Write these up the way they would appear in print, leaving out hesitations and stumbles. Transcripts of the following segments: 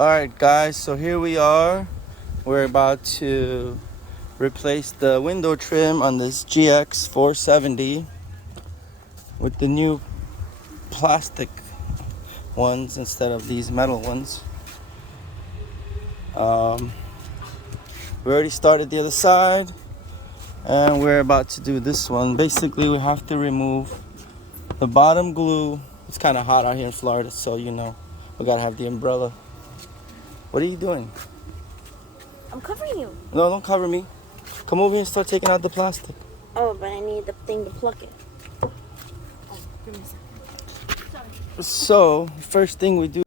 Alright guys, so here we are. We're about to replace the window trim on this GX470 with the new plastic ones instead of these metal ones. We already started the other side and we're about to do this one. Basically we have to remove the bottom glue. It's kind of hot out here in Florida, so you know we gotta have the umbrella. What are you doing? I'm covering you. No, don't cover me. Come over here and start taking out the plastic. Oh, but I need the thing to pluck it. Oh, give me a second. Sorry. So, first thing we do.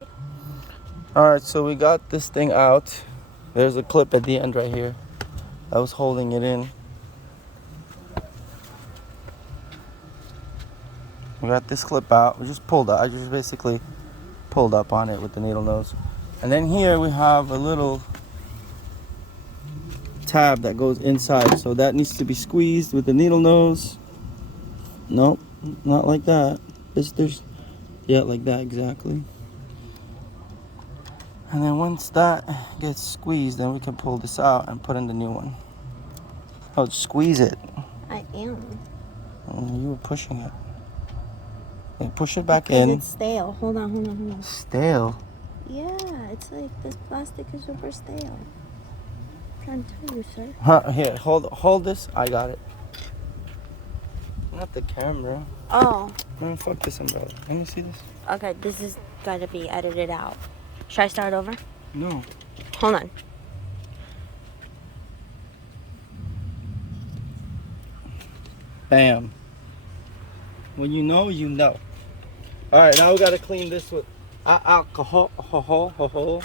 Alright, so we got this thing out. There's a clip at the end right here. I was holding it in. We got this clip out. We just pulled out. I just basically pulled up on it with the needle nose. And then here we have a little tab that goes inside. So that needs to be squeezed with the needle nose. Nope, not like that. Yeah, like that exactly. And then once that gets squeezed, then we can pull this out and put in the new one. Oh, squeeze it. I am. Oh, you were pushing it. Okay, push it back because in. It's stale. Hold on. Stale? Yeah, it's like this plastic is super stale. I'm trying to tell you, sir. Huh, here, hold this. I got it. Not the camera. Oh. Man, fuck this umbrella. Let me see this. Okay, this is gotta be edited out. Should I start over? No. Hold on. Bam. When you know, you know. All right, now we gotta clean this with alcohol. All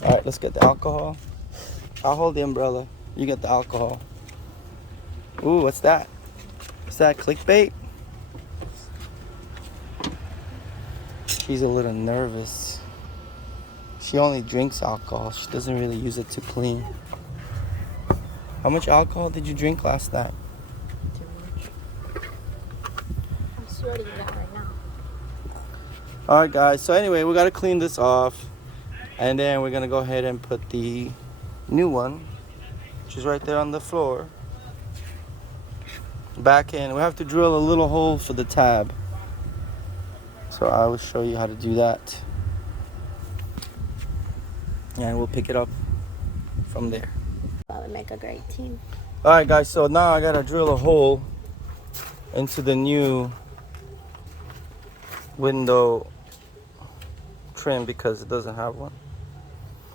right, let's get the alcohol. I'll hold the umbrella. You get the alcohol. Ooh, what's that? Is that clickbait? She's a little nervous. She only drinks alcohol. She doesn't really use it to clean. How much alcohol did you drink last night? Too much. I'm sweating it out right now. Alright guys, so anyway, we gotta clean this off. And then we're gonna go ahead and put the new one, which is right there on the floor, back in. We have to drill a little hole for the tab. So I will show you how to do that. And we'll pick it up from there. That would make a great team. Alright guys, so now I gotta drill a hole into the new window trim because it doesn't have one.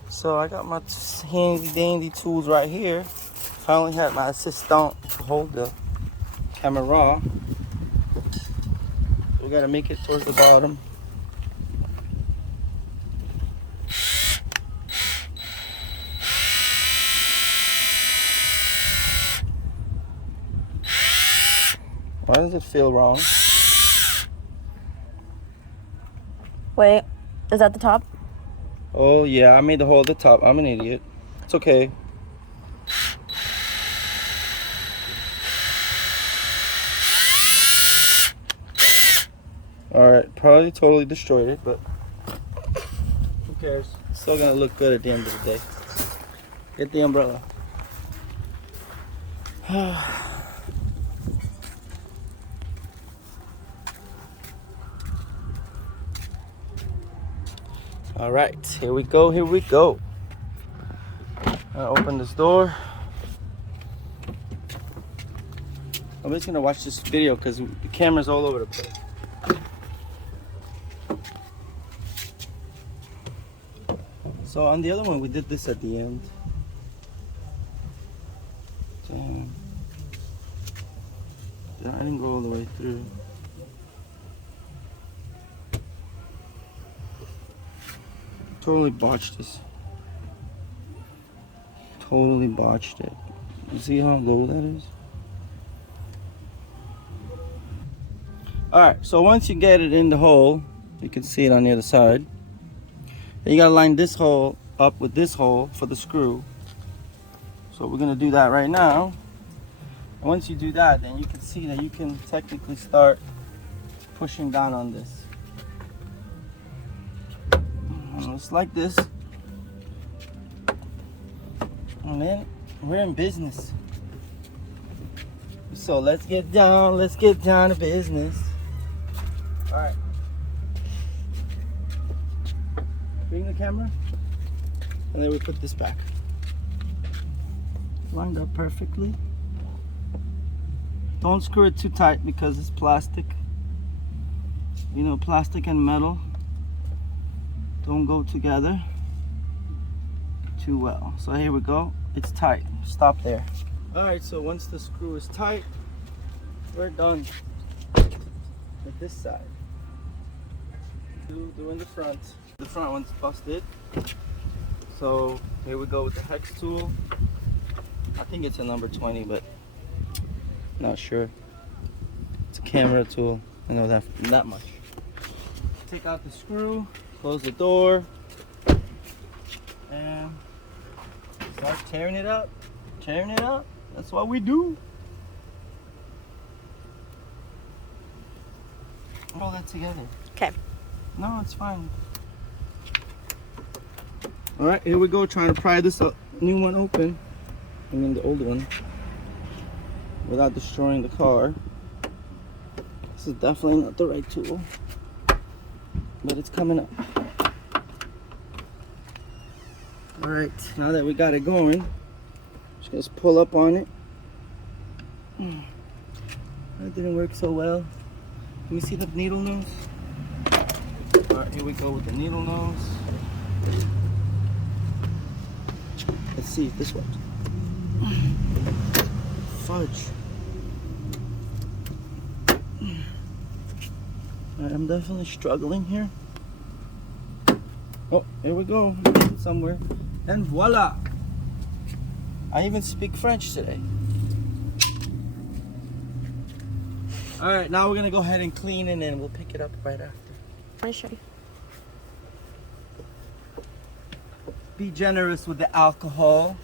So I got my handy dandy tools right here. If I only had my assistant to hold the camera. We gotta make it towards the bottom. Why does it feel wrong? Wait, is that the top? Oh yeah, I made the hole at the top. I'm an idiot. It's okay. Alright, probably totally destroyed it, but who cares? Still gonna look good at the end of the day. Get the umbrella. Alright, here we go. I'll open this door. I'm just gonna watch this video because the camera's all over the place. So on the other one, we did this at the end. Damn. I didn't go all the way through. Totally botched this. Totally botched it. You see how low that is? Alright, so once you get it in the hole, you can see it on the other side. Then you gotta line this hole up with this hole for the screw. So we're gonna do that right now. And once you do that, then you can see that you can technically start pushing down on this. just like this. And then we're in business. So let's get down to business. All right. Bring the camera. And then we put this back. Lined up perfectly. Don't screw it too tight because it's plastic. You know, plastic and metal don't go together too well. So here we go. It's tight. Stop there. Alright, so once the screw is tight, we're done with this side. Doing the front. The front one's busted. So here we go with the hex tool. I think it's a number 20, but not sure. It's a camera tool. I know that much. Take out the screw, close the door, and start tearing it up. Tearing it up. That's what we do. Roll that together. Okay. No, it's fine. All right, here we go. Trying to pry this new one open. I mean the old one. Without destroying the car. This is definitely not the right tool. But it's coming up. All right, now that we got it going, just pull up on it. That didn't work so well. Let me see the needle nose. All right, here we go with the needle nose. Let's see if this works. Fudge. Alright, I'm definitely struggling here. Oh, here we go. Somewhere. And voila! I even speak French today. Alright, now we're gonna go ahead and clean and then we'll pick it up right after. I'll show you. Be generous with the alcohol.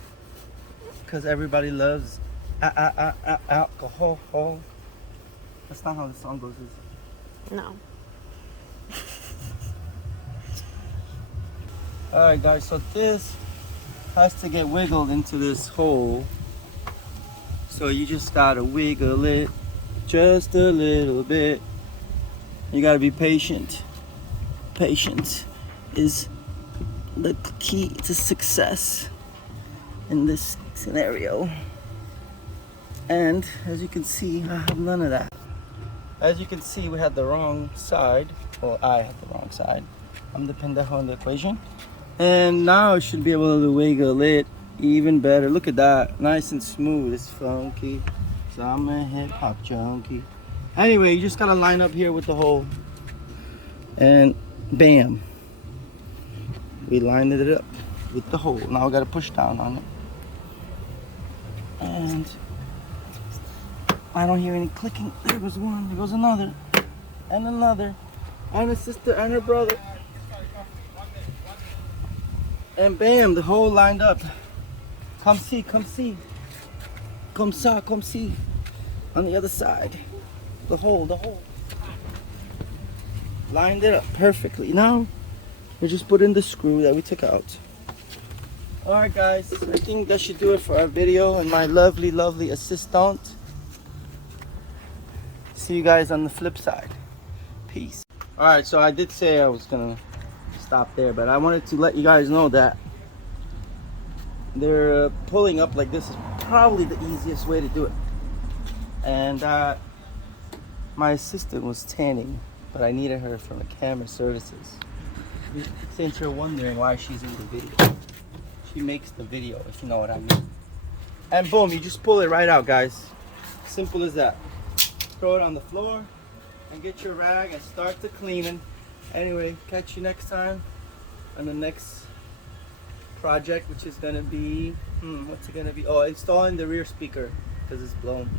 Because everybody loves alcohol. That's not how the song goes, is it? No. Alright guys, so this has to get wiggled into this hole. So you just gotta wiggle it just a little bit. You gotta be patient. Patience is the key to success in this scenario. And as you can see, I have none of that. As you can see, we had the wrong side. Well, I had the wrong side. I'm the pendejo in the equation. And now I should be able to wiggle it even better. Look at that. Nice and smooth. It's funky. So I'm a hip hop junkie. Anyway, you just gotta line up here with the hole. And bam. We lined it up with the hole. Now we gotta push down on it. And I don't hear any clicking. There goes one, there goes another, and another, and a sister and her brother. And bam, the hole lined up. Come see, come see. Come see. On the other side. The hole. Lined it up perfectly. Now, we just put in the screw that we took out. Alright guys, I think that should do it for our video and my lovely, lovely assistant. See you guys on the flip side. Peace. Alright, so I did say I was gonna stop there, but I wanted to let you guys know that they're pulling up like this is probably the easiest way to do it. And my assistant was tanning, but I needed her for my camera services. Since you're wondering why she's in the video, she makes the video, if you know what I mean. And boom, you just pull it right out, guys. Simple as that. Throw it on the floor and get your rag and start the cleaning. Anyway, catch you next time on the next project, which is gonna be what's it gonna be? Oh, installing the rear speaker because it's blown.